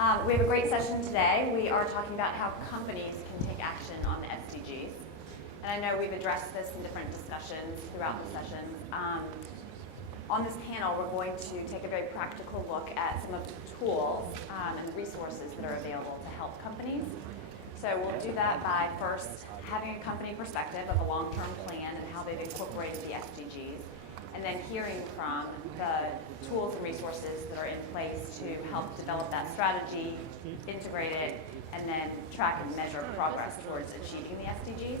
We have a great session today. We are talking about how companies can take action on the SDGs. And I know we've addressed this in different discussions throughout the session. On this panel, we're going to take a very practical look at some of the tools and the resources that are available to help companies. So we'll do that by first having a company perspective of a long-term plan and how they've incorporated the SDGs, and then hearing from the tools and resources that are in place to help develop that strategy, integrate it, and then track and measure progress towards achieving the SDGs.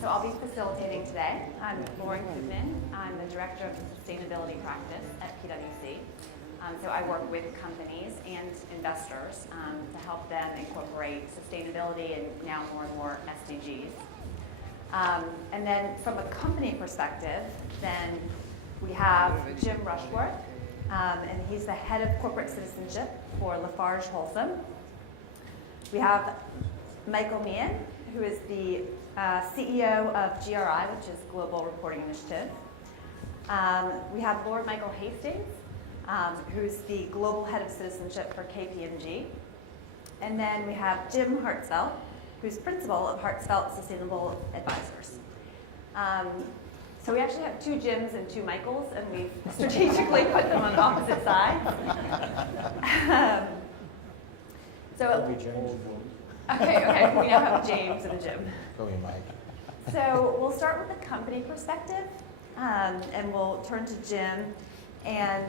So I'll be facilitating today. I'm Lauren Koopman. I'm the Director of the Sustainability Practice at PwC. So I work with companies and investors to help them incorporate sustainability and now more and more SDGs. And then from a company perspective, then we have Jim Rushworth, and he's the head of corporate citizenship for LaFarge Holcim. We have Michael Meehan, who is the CEO of GRI, which is Global Reporting Initiative. We have Lord Michael Hastings, who's the global head of citizenship for KPMG. And then we have Jim Hartzfeld, who's principal of Hartzfeld Sustainable Advisors. So we actually have two Jims and two Michaels, and we've strategically put them on opposite sides. Okay, we now have a James and a Jim. Go ahead, Mike. So we'll start with the company perspective, and we'll turn to Jim and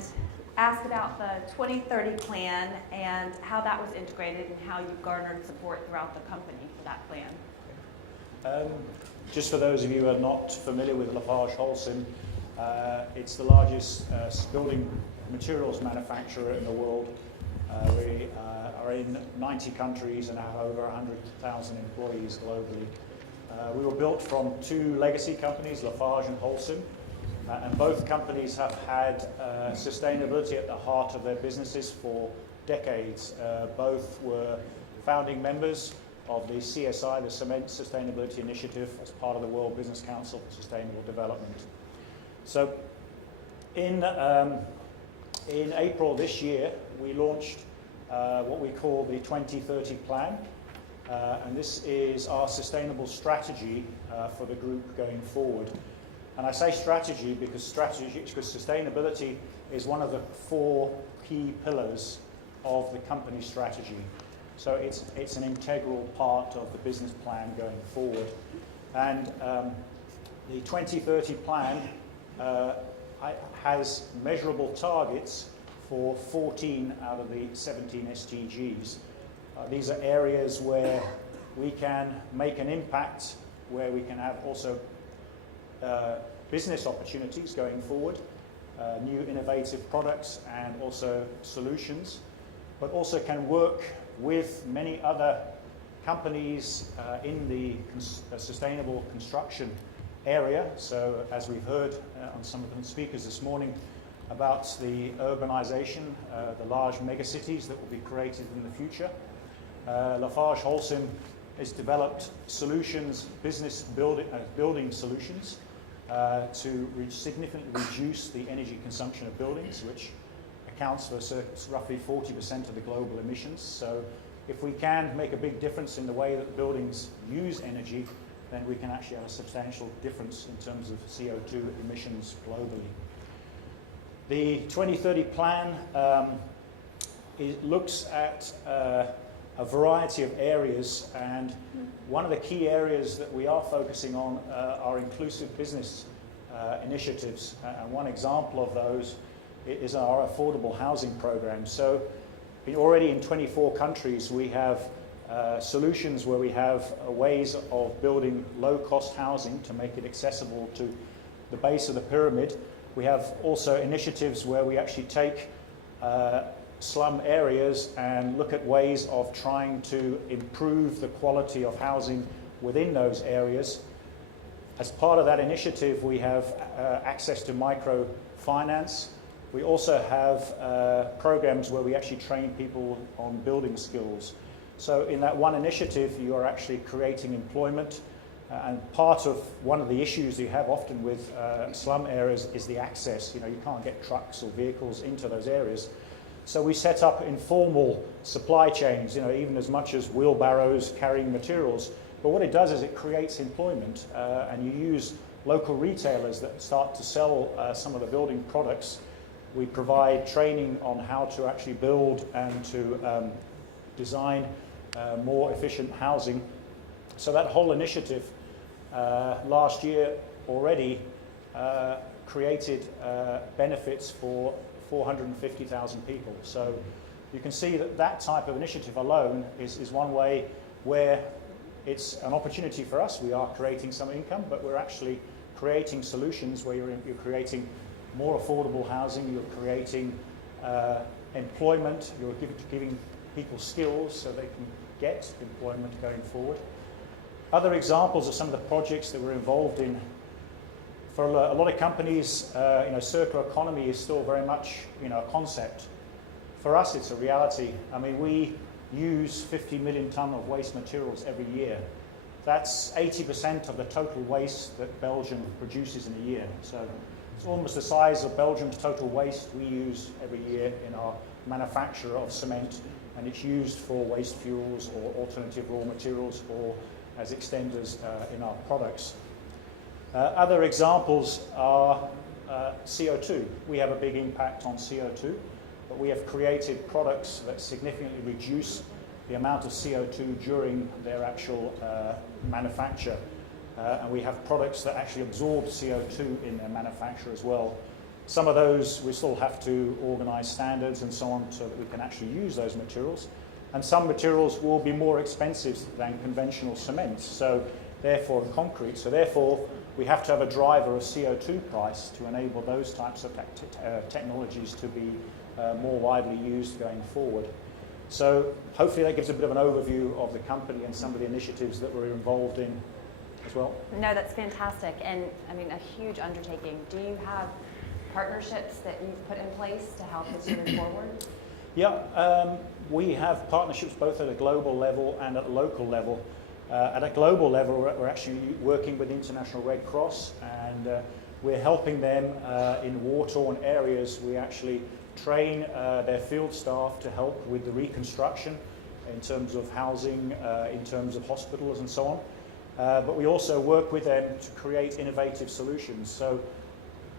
ask about the 2030 plan and how that was integrated and how you've garnered support throughout the company for that plan. Just for those of you who are not familiar with LaFarge Holcim, it's the largest building materials manufacturer in the world. We are in 90 countries and have over 100,000 employees globally. We were built from two legacy companies, LaFarge and Holcim, and both companies have had sustainability at the heart of their businesses for decades. Both were founding members of the CSI, the Cement Sustainability Initiative, as part of the World Business Council for Sustainable Development. So in April this year, we launched what we call the 2030 plan, and this is our sustainable strategy for the group going forward. And I say strategy because sustainability is one of the four key pillars of the company strategy. So it's an integral part of the business plan going forward. And the 2030 plan has measurable targets for 14 out of the 17 SDGs. These are areas where we can make an impact, where we can have also business opportunities going forward, new innovative products and also solutions, but also can work with many other companies in the sustainable construction area. So as we've heard on some of the speakers this morning about the urbanization, the large megacities that will be created in the future, LaFarge Holcim has developed solutions, building solutions to significantly reduce the energy consumption of buildings, which accounts for roughly 40% of the global emissions. So if we can make a big difference in the way that buildings use energy, then we can actually have a substantial difference in terms of CO2 emissions globally. The 2030 plan looks at a variety of areas, and one of the key areas that we are focusing on are inclusive business initiatives. And one example of those is our affordable housing program. So already in 24 countries we have solutions where we have ways of building low-cost housing to make it accessible to the base of the pyramid. We have also initiatives where we actually take slum areas and look at ways of trying to improve the quality of housing within those areas. As part of that initiative, we have access to microfinance. We also have programs where we actually train people on building skills. So in that one initiative, you are actually creating employment. And part of one of the issues you have often with slum areas is the access. You can't get trucks or vehicles into those areas. So we set up informal supply chains, even as much as wheelbarrows carrying materials. But what it does is it creates employment, and you use local retailers that start to sell some of the building products. We provide training on how to actually build and to design more efficient housing. So that whole initiative last year already created benefits for 450,000 people. So you can see that that type of initiative alone is one way where it's an opportunity for us. We are creating some income, but we're actually creating solutions where you're creating more affordable housing, you're creating employment, you're giving people skills so they can get employment going forward. Other examples of some of the projects that we're involved in. For a lot of companies, circular economy is still very much, a concept. For us, it's a reality. I mean, we use 50 million tonne of waste materials every year. That's 80% of the total waste that Belgium produces in a year. So it's almost the size of Belgium's total waste we use every year in our manufacture of cement, and it's used for waste fuels or alternative raw materials or as extenders in our products. Other examples are CO2. We have a big impact on CO2, but we have created products that significantly reduce the amount of CO2 during their actual manufacture. And we have products that actually absorb CO2 in their manufacture as well. Some of those we still have to organise standards and so on so that we can actually use those materials. And some materials will be more expensive than conventional cement, so therefore concrete. So therefore we have to have a driver of CO2 price to enable those types of technologies to be more widely used going forward. So hopefully that gives a bit of an overview of the company and some of the initiatives that we're involved in as well. No, that's fantastic, and I mean, a huge undertaking. Do you have partnerships that you've put in place to help us move forward? Yeah, we have partnerships both at a global level and at a local level. At a global level, we're actually working with International Red Cross, and we're helping them in war-torn areas. We actually train their field staff to help with the reconstruction in terms of housing, in terms of hospitals and so on. But we also work with them to create innovative solutions. So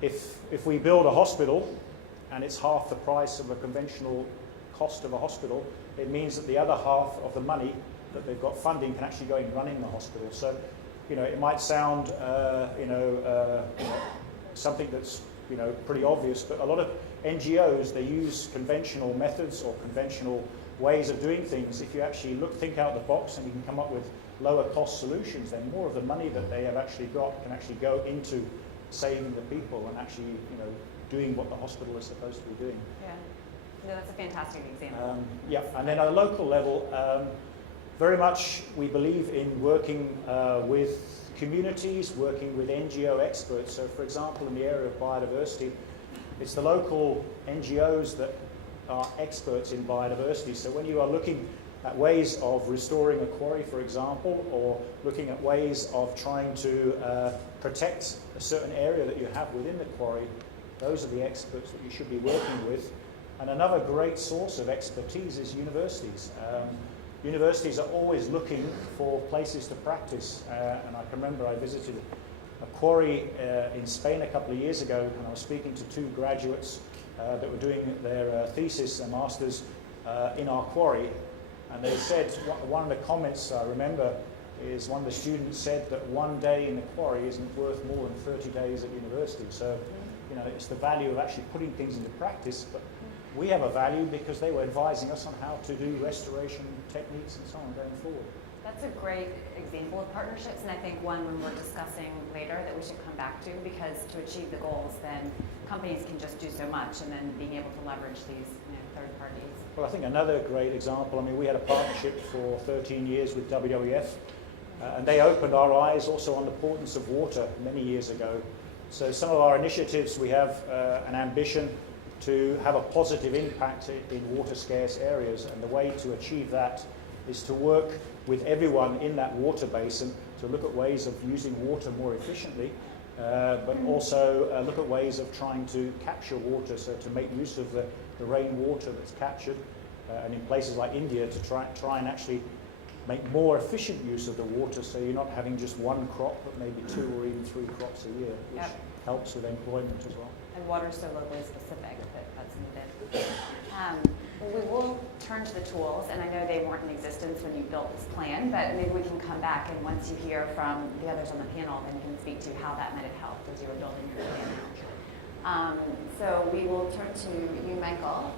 if we build a hospital and it's half the price of a conventional cost of a hospital, it means that the other half of the money that they've got funding can actually go and run in the hospital. So, it might sound, something that's, pretty obvious, but a lot of NGOs, they use conventional methods or conventional ways of doing things. If you actually think out the box and you can come up with lower cost solutions, then more of the money that they have actually got can actually go into saving the people and actually, doing what the hospital is supposed to be doing. Yeah, no, that's a fantastic example. Yeah, and then at a local level, very much we believe in working with communities, working with NGO experts. So for example, in the area of biodiversity, it's the local NGOs that are experts in biodiversity. So when you are looking at ways of restoring a quarry, for example, or looking at ways of trying to protect a certain area that you have within the quarry, those are the experts that you should be working with. And another great source of expertise is universities. Universities are always looking for places to practice. And I can remember I visited a quarry in Spain a couple of years ago, and I was speaking to two graduates that were doing their thesis and masters in our quarry. And they said, one of the comments I remember is one of the students said that one day in the quarry isn't worth more than 30 days at university. So, it's the value of actually putting things into practice. But we have a value because they were advising us on how to do restoration techniques and so on going forward. That's a great example of partnerships, and I think one when we're discussing later that we should come back to, because to achieve the goals, then companies can just do so much, and then being able to leverage these third parties. Well, I think another great example, we had a partnership for 13 years with WWF, and they opened our eyes also on the importance of water many years ago. So some of our initiatives, we have an ambition to have a positive impact in water scarce areas, and the way to achieve that is to work with everyone in that water basin to look at ways of using water more efficiently, but also look at ways of trying to capture water, so to make use of the the rainwater that's captured, and in places like India to try and actually make more efficient use of the water, so you're not having just one crop, but maybe 2 or even 3 crops a year, which helps with employment as well. And water is so locally specific that that's needed. Well, we will turn to the tools, and I know they weren't in existence when you built this plan, but maybe we can come back, and once you hear from the others on the panel, then you can speak to how that might have helped as you were building your plan. So we will turn to you, Michael,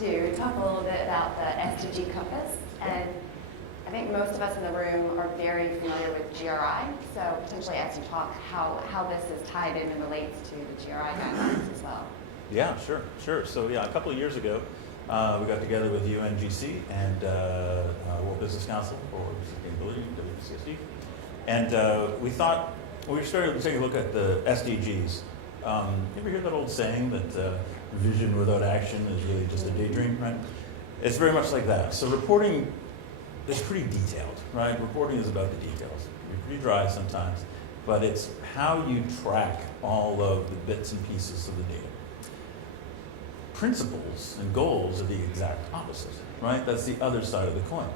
to talk a little bit about the SDG compass. And I think most of us in the room are very familiar with GRI, so potentially as you talk, how this is tied in and relates to the GRI guidelines as well. Yeah, sure. So yeah, a couple of years ago, we got together with UNGC and World Business Council for Sustainability, WCSD, and we thought, we started to take a look at the SDGs. You ever hear that old saying that vision without action is really just a daydream, right? It's very much like that. So reporting is pretty detailed, right? Reporting is about the details. You're pretty dry sometimes, but it's how you track all of the bits and pieces of the data. Principles and goals are the exact opposite, right? That's the other side of the coin.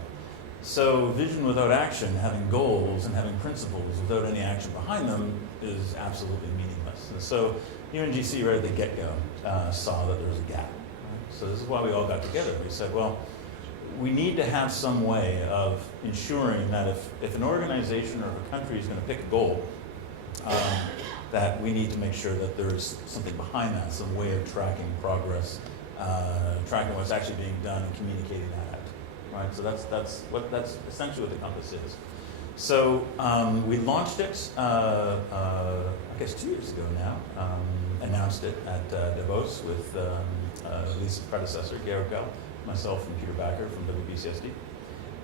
So vision without action, having goals and having principles without any action behind them is absolutely meaningless. And so UNGC right at the get-go saw that there was a gap. Right? So this is why we all got together. We said, well, we need to have some way of ensuring that if an organization or if a country is going to pick a goal, that we need to make sure that there is something behind that, some way of tracking progress, tracking what's actually being done and communicating that out. Right? So that's essentially what the compass is. So we launched it, I guess 2 years ago now, announced it at Davos with Lisa's predecessor, Garrett Gell, myself and Peter Backer from WBCSD.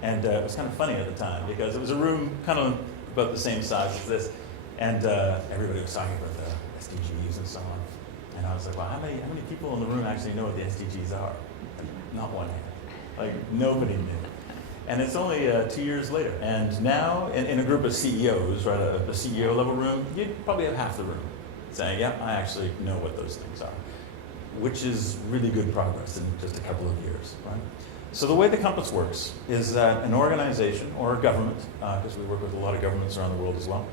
And it was kind of funny at the time because it was a room kind of about the same size as this, and everybody was talking about the SDGs and so on. And I was like, well, how many people in the room actually know what the SDGs are? Not one hand. Like, nobody knew. And it's only 2 years later. And now, in a group of CEOs, right, a CEO level room, you'd probably have half the room saying, yeah, I actually know what those things are, which is really good progress in just a couple of years, right? So the way the compass works is that an organization or a government, because we work with a lot of governments around the world as well,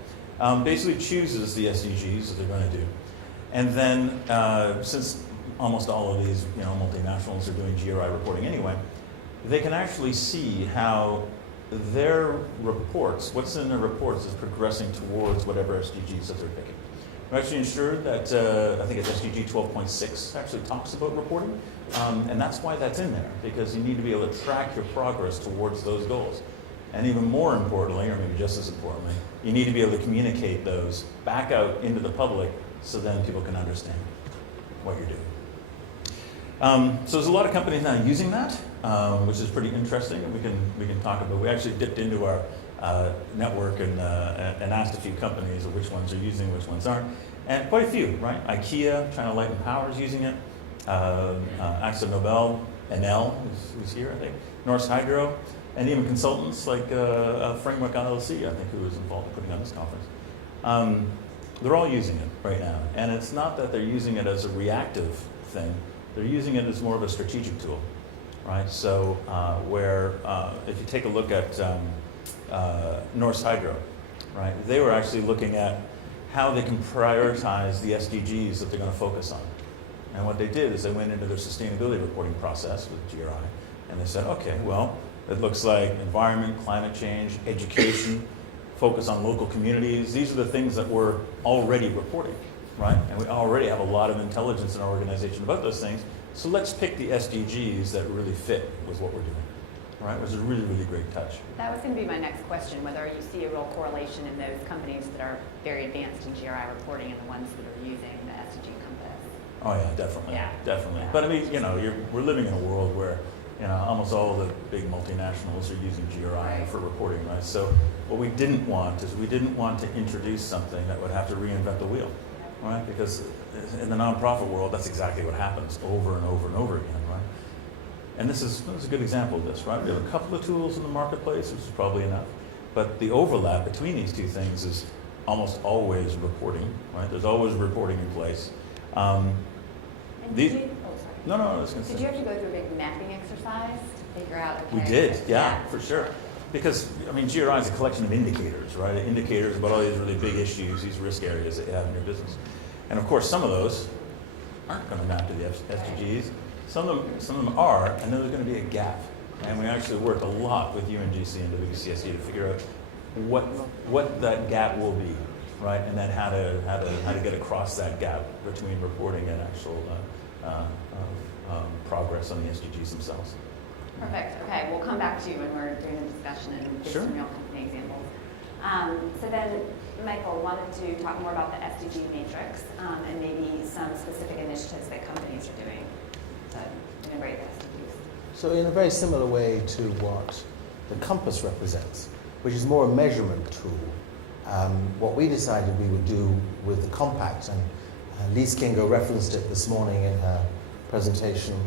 basically chooses the SDGs that they're going to do. And then, since almost all of these multinationals are doing GRI reporting anyway, they can actually see how their reports, what's in their reports, is progressing towards whatever SDGs that they're picking. We actually ensured that, I think it's SDG 12.6 actually talks about reporting, and that's why that's in there, because you need to be able to track your progress towards those goals. And even more importantly, or maybe just as importantly, you need to be able to communicate those back out into the public so then people can understand what you're doing. So there's a lot of companies now using that, which is pretty interesting, and we can talk about. We actually dipped into our network and asked a few companies of which ones are using, which ones aren't, and quite a few, right? IKEA, China Light and Power is using it. Axo Nobel, Enel, who's here, I think. Norsk Hydro, and even consultants like Framework LLC, I think, who was involved in putting on this conference. They're all using it right now, and it's not that they're using it as a reactive thing. They're using it as more of a strategic tool, right? So where if you take a look at Norsk Hydro, right? They were actually looking at how they can prioritize the SDGs that they're going to focus on. And what they did is they went into their sustainability reporting process with GRI, and they said, okay, well, it looks like environment, climate change, education, focus on local communities. These are the things that we're already reporting, right? And we already have a lot of intelligence in our organization about those things. So let's pick the SDGs that really fit with what we're doing, right? It was a really, really great touch. That was going to be my next question, whether you see a real correlation in those companies that are very advanced in GRI reporting and the ones that are using the SDG compass. Oh yeah, definitely, yeah. Definitely. Yeah. But I mean, we're living in a world where almost all the big multinationals are using GRI for reporting, right? So what we didn't want is we didn't want to introduce something that would have to reinvent the wheel, right? Because in the nonprofit world, that's exactly what happens over and over and over again, right? And this is a good example of this, right? We have a couple of tools in the marketplace, which is probably enough. But the overlap between these two things is almost always reporting, right? There's always reporting in place. No, I was going to say. Did you have to go through a big mapping exercise to figure out? Okay, We did, yeah, for sure. Because, I mean, GRI is a collection of indicators, right? Indicators about all these really big issues, these risk areas that you have in your business. And of course, some of those aren't going to map to the SDGs. Some of them are, and then there's going to be a gap. And we actually work a lot with UNGC and WCSD to figure out what that gap will be, right? And then how to get across that gap between reporting and actual progress on the SDGs themselves. Perfect. Okay, we'll come back to you when we're doing the discussion and give Sure. some real company examples. So then, Michael wanted to talk more about the SDG matrix and maybe some specific initiatives that companies are doing to integrate the SDGs. So in a very similar way to what the compass represents, which is more a measurement tool, what we decided we would do with the compact, and Lise Kingo referenced it this morning in her presentation,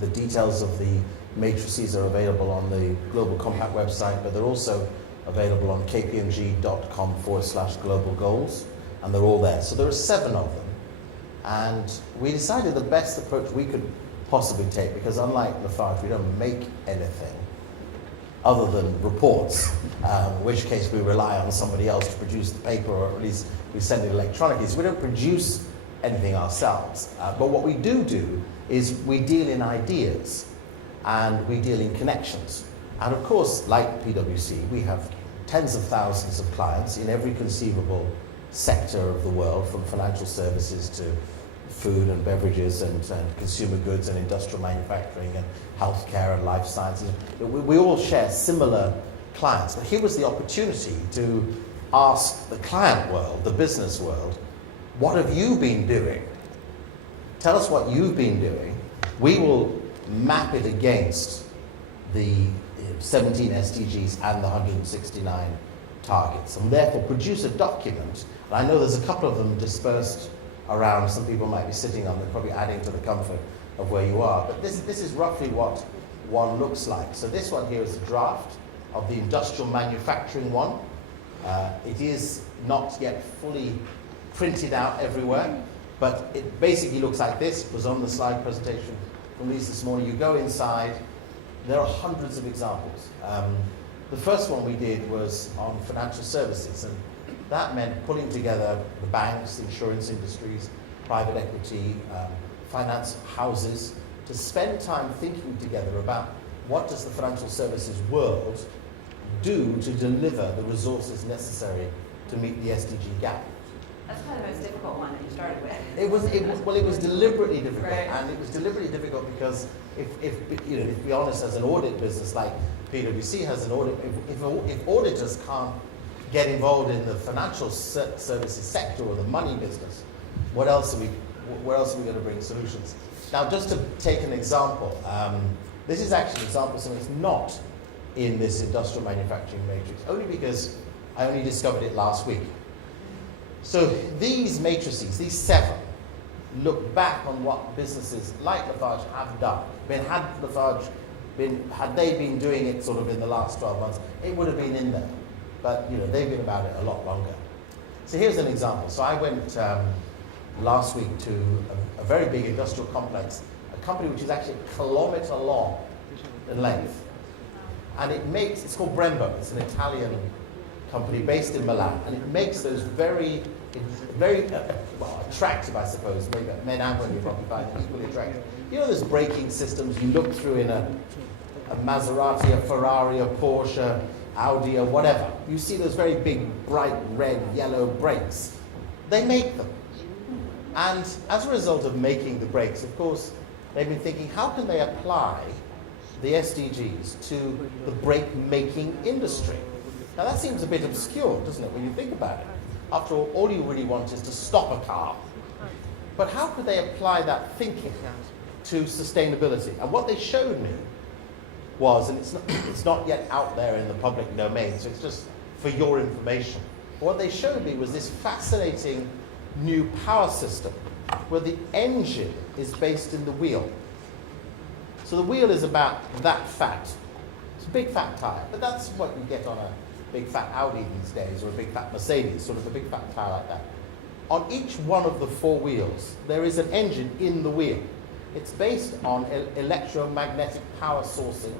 the details of the matrices are available on the Global Compact website, but they're also available on kpmg.com/global goals, and they're all there. So there are 7 of them. And we decided the best approach we could possibly take, because unlike LaFarge, we don't make anything other than reports, in which case we rely on somebody else to produce the paper, or at least we send it electronically. So we don't produce anything ourselves. But what we do is we deal in ideas and we deal in connections. And of course, like PwC, we have tens of thousands of clients in every conceivable sector of the world, from financial services to food and beverages and consumer goods and industrial manufacturing and healthcare and life sciences. We all share similar clients. But here was the opportunity to ask the client world, the business world, what have you been doing? Tell us what you've been doing. We will map it against the 17 SDGs and the 169 targets, and therefore produce a document. And I know there's a couple of them dispersed around. Some people might be sitting on them, probably adding to the comfort of where you are. But this is roughly what one looks like. So this one here is a draft of the industrial manufacturing one. It is not yet fully printed out everywhere, but it basically looks like this. It was on the slide presentation from Lisa this morning. You go inside, there are hundreds of examples. The first one we did was on financial services, and that meant pulling together the banks, the insurance industries, private equity, finance houses, to spend time thinking together about what does the financial services world do to deliver the resources necessary to meet the SDG gap. That's probably the most difficult one that you started with. It was deliberately difficult, Right. and it was deliberately difficult because if be honest, as an audit business like PwC has an audit, if auditors can't get involved in the financial services sector or the money business, where else are we going to bring solutions? Now, just to take an example, this is actually an example of something that's not in this industrial manufacturing matrix, only because I only discovered it last week. So these matrices, these 7, look back on what businesses like LaFarge have done. Had they been doing it sort of in the last 12 months, it would have been in there. But they've been about it a lot longer. So here's an example. So I went last week to a very big industrial complex, a company which is actually a kilometre long in length. And it's called Brembo. It's an Italian company based in Milan, and it makes those very attractive, I suppose. Maybe men and women you probably find equally attractive. Those braking systems you look through in a Maserati, a Ferrari, a Porsche, Audi, or whatever. You see those very big, bright red, yellow brakes. They make them. And as a result of making the brakes, of course, they've been thinking, how can they apply the SDGs to the brake-making industry? Now that seems a bit obscure, doesn't it, when you think about it? After all you really want is to stop a car. But how could they apply that thinking to sustainability? And what they showed me was, and it's not yet out there in the public domain, so it's just for your information. What they showed me was this fascinating new power system where the engine is based in the wheel. So the wheel is about that fat. It's a big fat tire, but that's what you get on a big fat Audi these days, or a big fat Mercedes, sort of a big fat tire like that. On each one of the 4 wheels, there is an engine in the wheel. It's based on electromagnetic power sourcing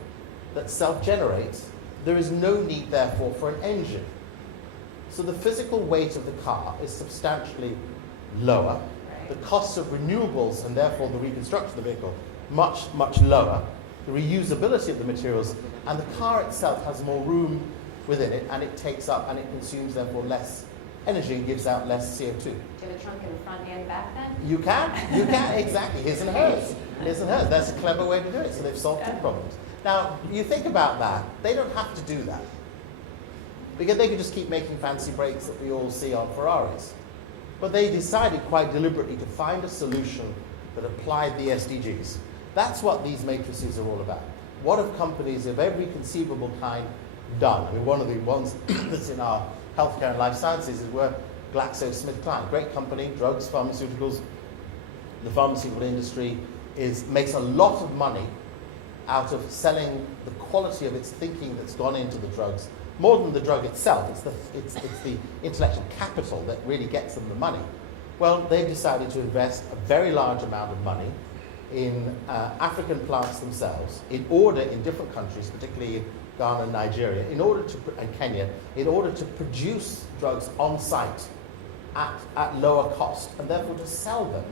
that self-generates. There is no need, therefore, for an engine. So the physical weight of the car is substantially lower. The cost of renewables, and therefore the reconstruction of the vehicle, much, much lower. The reusability of the materials, and the car itself has more room within it, and it takes up and it consumes, therefore, less energy and gives out less CO2. Do you have a trunk in front and back then? You can, exactly. His and hers. That's a clever way to do it. So they've solved two problems. Now, you think about that. They don't have to do that. Because they could just keep making fancy brakes that we all see on Ferraris. But they decided quite deliberately to find a solution that applied the SDGs. That's what these matrices are all about. What have companies of every conceivable kind done? I mean, one of the ones that's in our healthcare and life sciences is we're GlaxoSmithKline, great company, drugs, pharmaceuticals. The pharmaceutical industry makes a lot of money out of selling the quality of its thinking that's gone into the drugs. More than the drug itself, it's the intellectual capital that really gets them the money. Well, they've decided to invest a very large amount of money in African plants themselves, in different countries, particularly Ghana and Nigeria, and Kenya, in order to produce drugs on site at lower cost, and therefore to sell them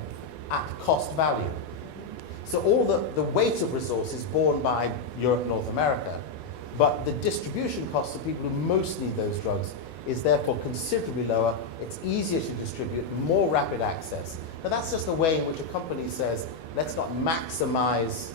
at cost value. So all the weight of resource is borne by Europe, North America, but the distribution cost of people who most need those drugs is therefore considerably lower. It's easier to distribute, more rapid access. Now that's just the way in which a company says, let's not maximize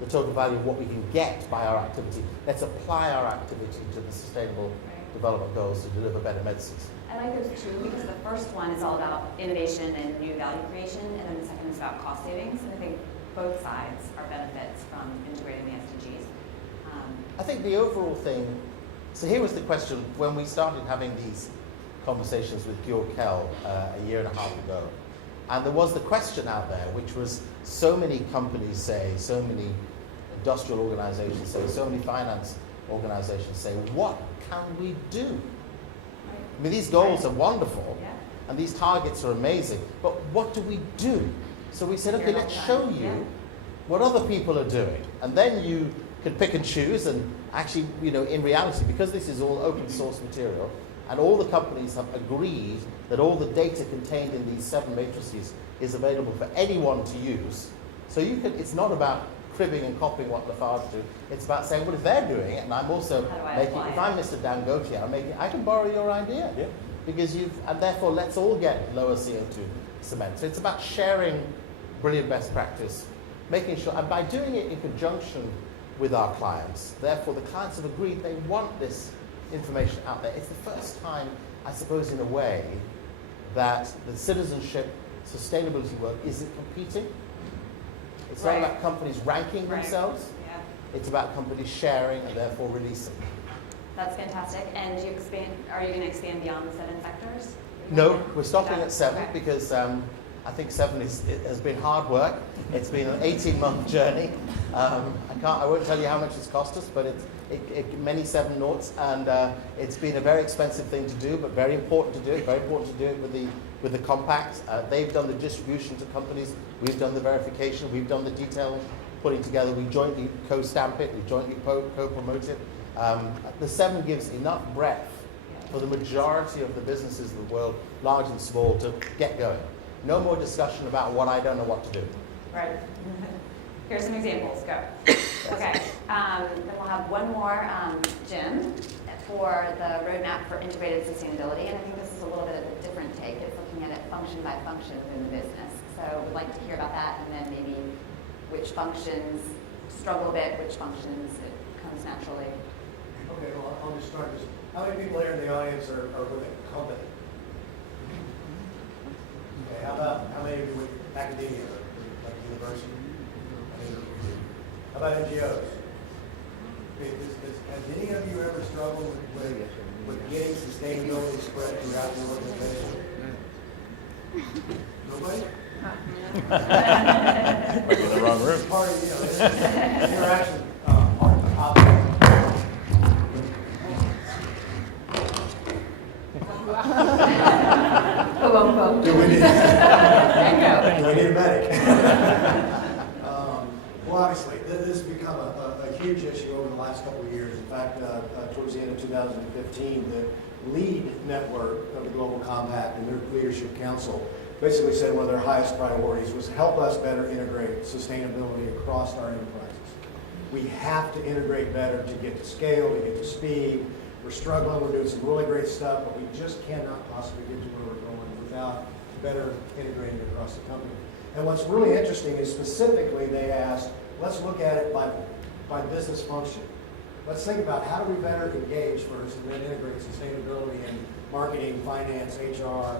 the total value of what we can get by our activity. Let's apply our activity to the sustainable development goals to deliver better medicines. I like those two because the first one is all about innovation and new value creation, and then the second is about cost savings. And I think both sides are benefits from integrating the SDGs. I think the overall thing, so here was the question when we started having these conversations with Georg Kell a year and a half ago. And there was the question out there, which was so many companies say, so many industrial organizations say, so many finance organizations say, what can we do? I mean, these goals are wonderful, and these targets are amazing, but what do we do? So we said, okay, let's show you what other people are doing. And then you can pick and choose, and actually, in reality, because this is all open source material, and all the companies have agreed that all the data contained in these 7 matrices is available for anyone to use. So it's not about cribbing and copying what LaFarge do. It's about saying, well, if they're doing it, and I'm also making, if I'm Mr. Dangote, I can borrow your idea. Yeah. Because and therefore let's all get lower CO2 cement. So it's about sharing brilliant best practice, making sure, and by doing it in conjunction with our clients, therefore the clients have agreed they want this information out there. It's the first time, I suppose, in a way, that the citizenship sustainability work isn't competing. It's not about companies ranking themselves. Yeah. It's about companies sharing and therefore releasing. That's fantastic. And are you going to expand beyond the 7 sectors? No, we're stopping at 7 because I think 7 has been hard work. It's been an 18-month journey. I won't tell you how much it's cost us, but it's many 7 noughts, and it's been a very expensive thing to do, but very important to do it. Very important to do it with the compact. They've done the distribution to companies. We've done the verification. We've done the detail putting together. We jointly co-stamp it. We jointly co-promote it. The 7 gives enough breadth for the majority of the businesses of the world, large and small, to get going. No more discussion about what I don't know what to do. Right. Here's some examples. Go. Okay. Then we'll have one more, Jim, for the roadmap for integrated sustainability. And I think this is a little bit of a different take. It's looking at it function by function within the business. So we'd like to hear about that, and then maybe which functions struggle a bit, which functions it comes naturally. Okay, well, I'll just start this. How many people here in the audience are with a company? Okay, how many of you with academia, like university? How about NGOs? Okay, has any of you ever struggled with getting sustainability spread throughout the organization? Nobody? Might be in the wrong room. Part of, interaction on the topic. Do we need a medic? couple of years. In fact, towards the end of 2015, the lead network of the Global Compact and their leadership council basically said one of their highest priorities was help us better integrate sustainability across our enterprises. We have to integrate better to get to scale, to get to speed. We're struggling, we're doing some really great stuff, but we just cannot possibly get to where we're going without better integrating across the company. And what's really interesting is specifically they asked, let's look at it by business function. Let's think about how do we better engage first and then integrate sustainability in marketing, finance, HR,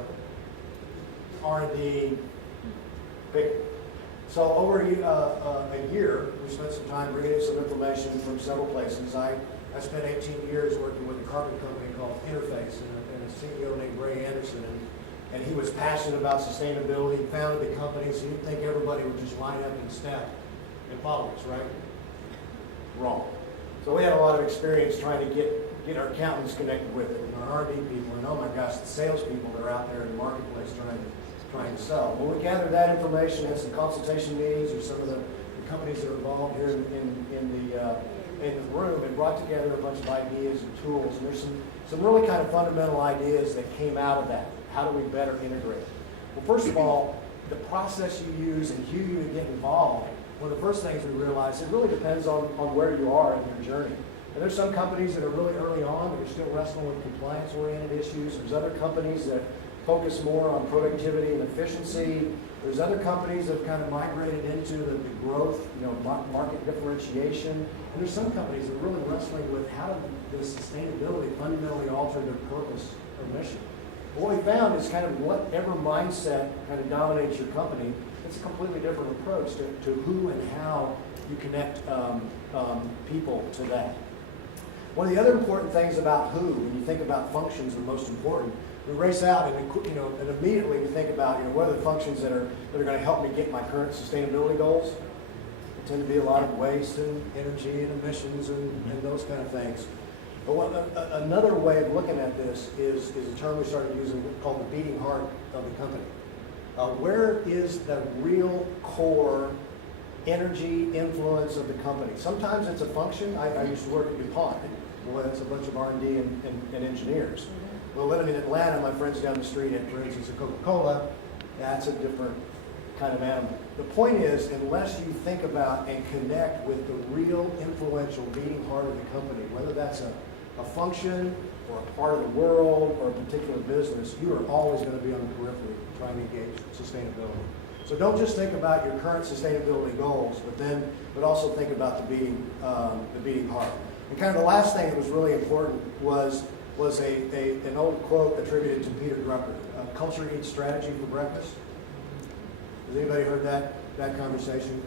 R&D, pick it. So over a year, we spent some time bringing in some information from several places. I spent 18 years working with a carpet company called Interface and a CEO named Ray Anderson. And he was passionate about sustainability. He founded the company, so you'd think everybody would just line up in step and follow us, right? Wrong. So we had a lot of experience trying to get our accountants connected with it, and our R&D people, and oh my gosh, the salespeople that are out there in the marketplace trying to sell. Well, we gathered that information at some consultation meetings or some of the companies that are involved here in the room, and brought together a bunch of ideas and tools. And there's some really kind of fundamental ideas that came out of that. How do we better integrate? Well, first of all, the process you use and who you get involved. One of the first things we realize, it really depends on where you are in your journey. And there's some companies that are really early on that are still wrestling with compliance-oriented issues. There's other companies that focus more on productivity and efficiency. There's other companies that have kind of migrated into the growth, market differentiation. And there's some companies that are really wrestling with how does sustainability fundamentally alter their purpose or mission. But what we found is kind of whatever mindset kind of dominates your company, it's a completely different approach to who and how you connect people to that. One of the other important things about who, when you think about functions, the most important, we race out and immediately we think about what are the functions that are going to help me get my current sustainability goals. They tend to be a lot of waste and energy and emissions and those kind of things. But another way of looking at this is a term we started using called the beating heart of the company. Where is the real core energy influence of the company? Sometimes it's a function. I used to work at DuPont. Well, that's a bunch of R&D and engineers. Well, living in Atlanta, my friends down the street at, for instance, a Coca-Cola, that's a different kind of animal. The point is, unless you think about and connect with the real influential beating heart of the company, whether that's a function or a part of the world or a particular business, you are always going to be on the periphery trying to engage sustainability. So don't just think about your current sustainability goals, but also think about the beating heart. And kind of the last thing that was really important was an old quote attributed to Peter Drucker, culture eats strategy for breakfast. Has anybody heard that conversation?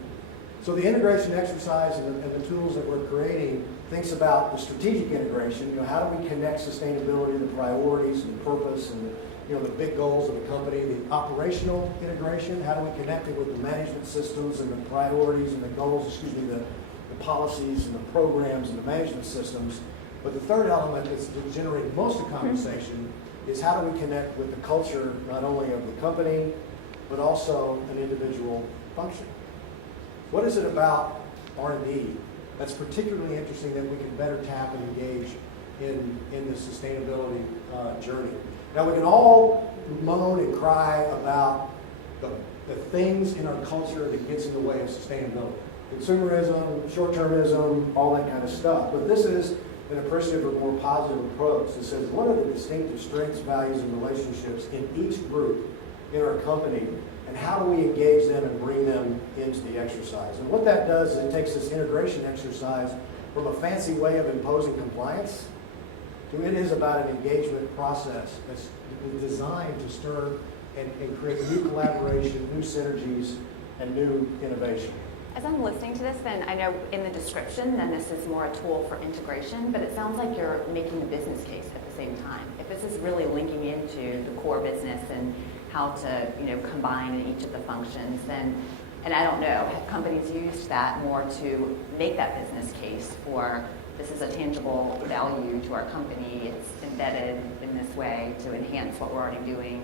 So the integration exercise and the tools that we're creating thinks about the strategic integration. How do we connect sustainability to the priorities and the purpose and the big goals of the company? The operational integration, how do we connect it with the management systems and the priorities and the goals, the policies and the programs and the management systems. But the third element that's generated most of the conversation is how do we connect with the culture, not only of the company, but also an individual function. What is it about R&D that's particularly interesting that we can better tap and engage in the sustainability journey? Now, we can all moan and cry about the things in our culture that gets in the way of sustainability. Consumerism, short-termism, all that kind of stuff. But this is an appreciative or more positive approach that says, what are the distinctive strengths, values, and relationships in each group in our company, and how do we engage them and bring them into the exercise? And what that does is it takes this integration exercise from a fancy way of imposing compliance to it is about an engagement process that's designed to stir and create new collaboration, new synergies, and new innovation. As I'm listening to this, then I know in the description, then this is more a tool for integration, but it sounds like you're making the business case at the same time. If this is really linking into the core business and how to, combine in each of the functions, then, and I don't know, have companies used that more to make that business case for this is a tangible value to our company, it's embedded in this way to enhance what we're already doing?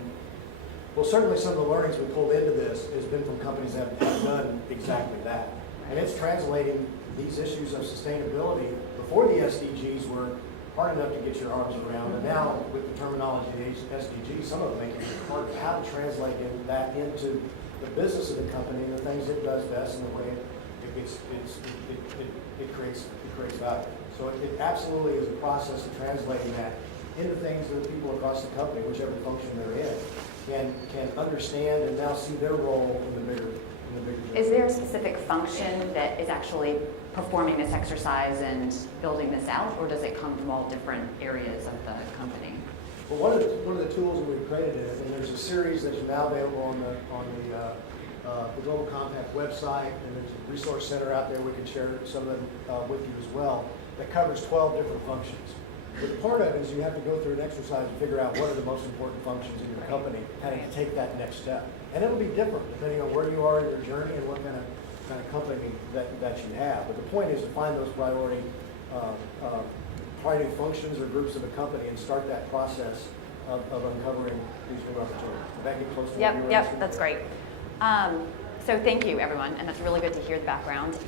Well, certainly some of the learnings we pulled into this has been from companies that have done exactly that. And it's translating these issues of sustainability before the SDGs were hard enough to get your arms around, and now with the terminology of the SDGs, some of them make it hard how to translate that into the business of the company and the things it does best and the way it creates value. So it absolutely is a process of translating that into things that people across the company, whichever function they're in, can understand and now see their role in the bigger journey. Is there a specific function that is actually performing this exercise and building this out, or does it come from all different areas of the company? Well, one of the tools that we've created is, and there's a series that is now available on the Global Compact website, and there's a resource center out there we can share some of them with you as well, that covers 12 different functions. But part of it is you have to go through an exercise and figure out what are the most important functions in your company and to take that next step. And it'll be different depending on where you are in your journey and what kind of company that you have. But the point is to find those priority functions or groups of the company and start that process of uncovering these new opportunities. Did that get close to what you were asking? Yep, that's great. So thank you, everyone, and that's really good to hear the background.